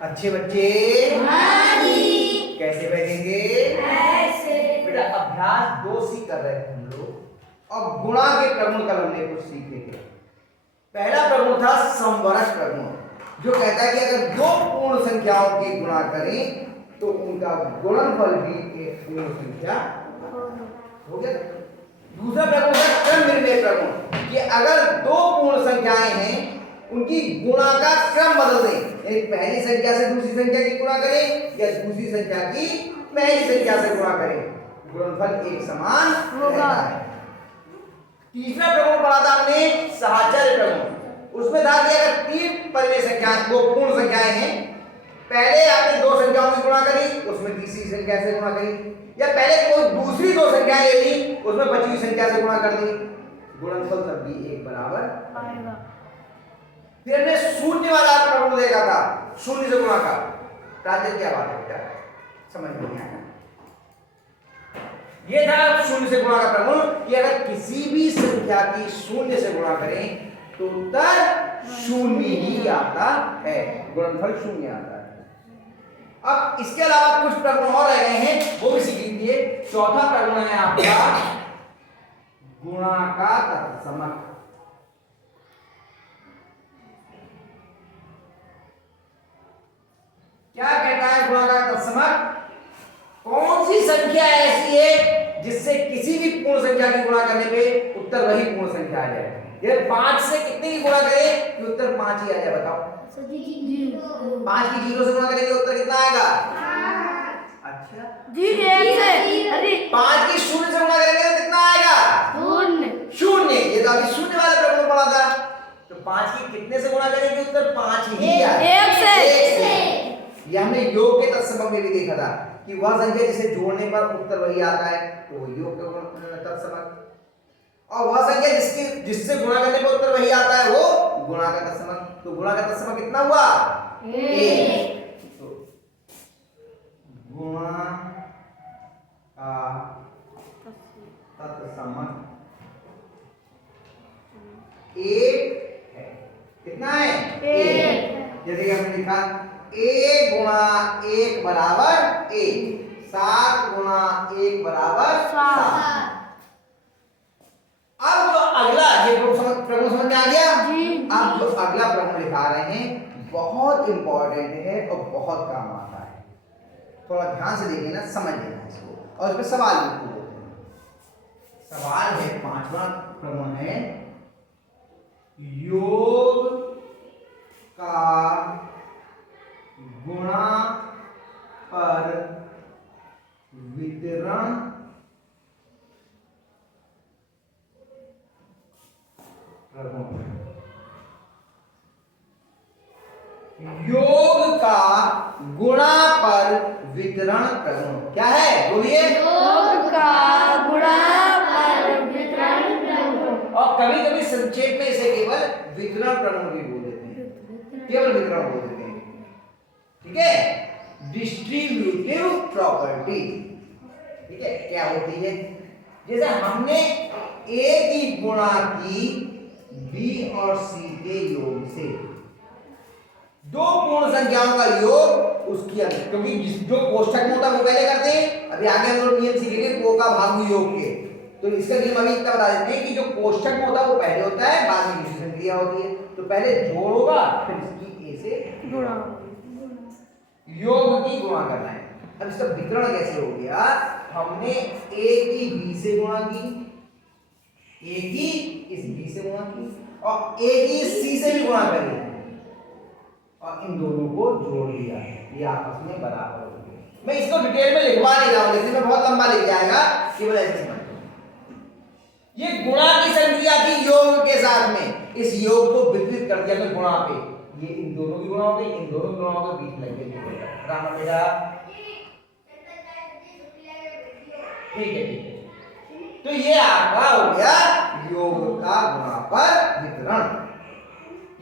अच्छे बच्चे कैसे बैठेंगे? ऐसे। बेटा अभ्यास 2C कर रहे थे हम लोग और गुणा के प्रगुण कल हमने कुछ सीखे थे। पहला प्रगुण था समवरक प्रगुण, जो कहता है कि अगर दो पूर्ण संख्याओं की गुणा करें तो उनका गुणनफल भी एक पूर्ण संख्या हो गया। दूसरा प्रगुण है क्रम निर्णय प्रगुण, कि अगर दो पूर्ण संख्याएं हैं उनकी गुणा का क्रम बदल दें, एक पहली संख्या से दूसरी संख्या की गुणा करें या दूसरी संख्या की पहली संख्या से गुणा करें, गुणनफल एक समान रहता है। तीसरा प्रगुण पढ़ा था हमने साहचर्य प्रगुण, उसमें था कि अगर तीन परिमेय संख्याएं, दो पूर्ण संख्याएं हैं, पहले आपने दो संख्याओं की गुणा करी, उसमें तीसरी संख्या से गुणा करी, या पहले कोई दूसरी दो संख्याएं ले ली, उसमें बची हुई संख्या से गुणा कर दी, गुणनफल तब भी एक बराबर आएगा। फिर हमने शून्य वाला प्रगुण देखा था, शून्य से गुणा का। राजेश क्या बात है बेटा, समझ में नहीं आया? ये था शून्य से गुणा का प्रगुण, कि अगर किसी भी संख्या की शून्य से गुणा करें तो उत्तर शून्य ही आता है, गुणनफल शून्य आता है। अब इसके अलावा कुछ प्रगुण और रह गए हैं, वो भी सीख लीजिए। चौथा प्रगुण है आपका गुणा का तत्समक। क्या कहता है गुणा का तत्समक? कौन सी संख्या ऐसी है जिससे किसी भी पूर्ण संख्या की गुणा करने पे उत्तर वही पूर्ण संख्या आ जाए? ये 5 से कितने की गुणा करें कि उत्तर 5 ही आ जाए? बताओ। 5 की 0 से गुणा करेंगे उत्तर कितना आएगा? अच्छा जी 1 से। अरे 5 की 0 से गुणा करेंगे तो कितना आएगा? 0। ये तो अभी शून्य वाला प्रगुण पढ़ा था। तो 5 की कितने से गुणा करेंगे उत्तर 5 ही आएगा? 1 से। ये हमने योग के तत्समक में भी देखा था कि वह संख्या जिसे जोड़ने पर उत्तर वही आता है, तो वो योग का तत्समक। और वह संख्या जिससे गुणा करने पर उत्तर वही आता है, वो गुणा का तत्समक। तो गुणा का तत्समक कितना हुआ? 1। तो गुणा का तत्समक 1 है। कितना है? 1। जैसे कि हमने लिखा 1 गुणा 1 बराबर 1, 7 गुणा 1 बराबर 7। अब जो अगला, ये प्रगुण समझ में आ गया? अब जो अगला प्रगुण लिखा रहे हैं बहुत इंपॉर्टेंट है और बहुत काम आता है, थोड़ा ध्यान से देखिए ना, समझ लेना इसको, और इस पे सवाल भी पूछते हैं। सवाल है, 5वां प्रगुण है योग का गुणा पर वितरण प्रगुण। योग का गुणा पर वितरण प्रगुण क्या है? बोलिए। योग का गुणा पर वितरण प्रगुण। और कभी कभी संक्षेप में इसे केवल वितरण प्रगुण भी बोल देते हैं, केवल वितरण बोल देते हैं। ठीक है, डिस्ट्रीब्यूटिव प्रॉपर्टी। ठीक है, क्या होती है? जैसे हमने ए की गुणा की बी और सी के योग से, दो पूर्ण संख्याओं का योग उसकी, क्योंकि जो कोष्ठक में होता है वो पहले करते हैं, अभी आगे हम लोग नियम सीखेंगे को का भाग योग के, तो इसका नियम अभी इतना बता देते हैं कि जो कोष्ठक में होता है वो पहले होता है, बाद में दूसरी संख्या होती है। तो पहले जोड़ होगा, फिर इसकी ए से गुणा, योग की गुणा करना है। अब इसका वितरण कैसे हो गया? हमने ए की बी से गुणा की, ए की इस बी से गुणा की, और ए की सी से भी गुणा करी, और इन दोनों को जोड़ दिया, ये आपस में बराबर हो गए। मैं इसको डिटेल में लिखवा नहीं रहा हूं, लेकिन मैं बहुत लंबा लिख जाएगा, केवल ऐसे समझ। ये गुणा की संख्या थी योग के साथ में, इस योग को वितरित कर दिया गुणा पे, ये इन दोनों की गुणा हो गई, इन दोनों गुणाओं के बीच लग गई राम बेटा। ठीक है, ठीक है। तो ये आपका हो गया योग का गुणा पर वितरण।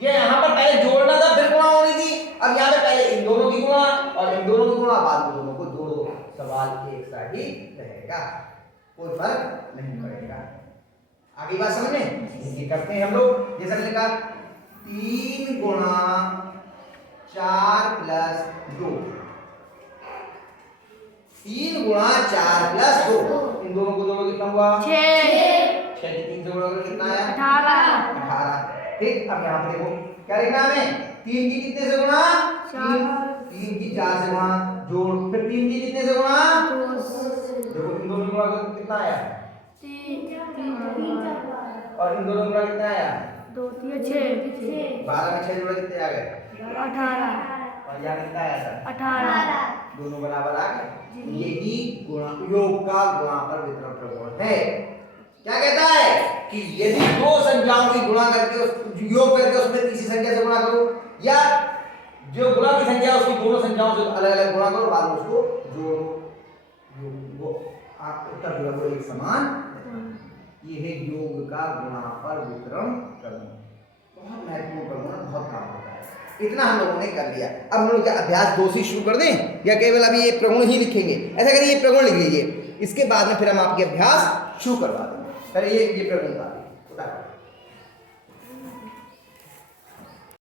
ये यहां पर पहले जोड़ना था, फिर गुणा होनी थी, अब यहां पे पहले इन दोनों की गुणा और इन दोनों की गुणा, बाद में दोनों को जोड़ो, सवाल एक सा ही रहेगा, कोई फर्क नहीं पड़ेगा। आगे बात समझ में? ये करते हैं हम लोग, जैसा मैंने कहा 3 गुणा 4 प्लस 2, 3 गुणा 4 प्लस 2, इन दोनों को जोड़ो कितना हुआ? 6 6 से 3 जोड़ोगे कितना आया? 18 ठीक। अब यहाँ पे देखो क्या लिखना है हमें? 3 की कितने से गुणा? 3 की 4 से गुणा, जोड़, फिर 3 की कितने से गुणा? देखो इन दोनों गुणा करो कितना आया? 3 और इन दोनों गुणा कितना आया? 2 3 6 12 में 6 जोड़ा कितने आ गए? 18 और यहाँ कितना आया था? 18 दोनों बराबर आ गए। यही गुणा योग का गुणापर वितरण प्रगुण है। क्या कहता है कि यदि दो संख्याओं की गुणा करके योग करके उसमें तीसरी संख्या से गुणा करो, या जो गुणा की संख्या उसकी दोनों संख्याओं से अलग अलग गुणा करो, बाद में उसको जोड़ो, वो आप उत्तर जो है वो एक समान। ये है योग का गुणापर वितरण प्रगुण। बहुत महत्वपूर्ण प्रगुण है, बहुत काम होता है। इतना हम लोगों ने कर लिया। अब हम लोग क्या अभ्यास 2 से शुरू कर दें या केवल अभी ये प्रगुण ही लिखेंगे? ऐसा करिए, ये प्रगुण लिख लीजिए, इसके बाद में फिर हम आपके अभ्यास शुरू करवा देंगे। पहले ये प्रगुण का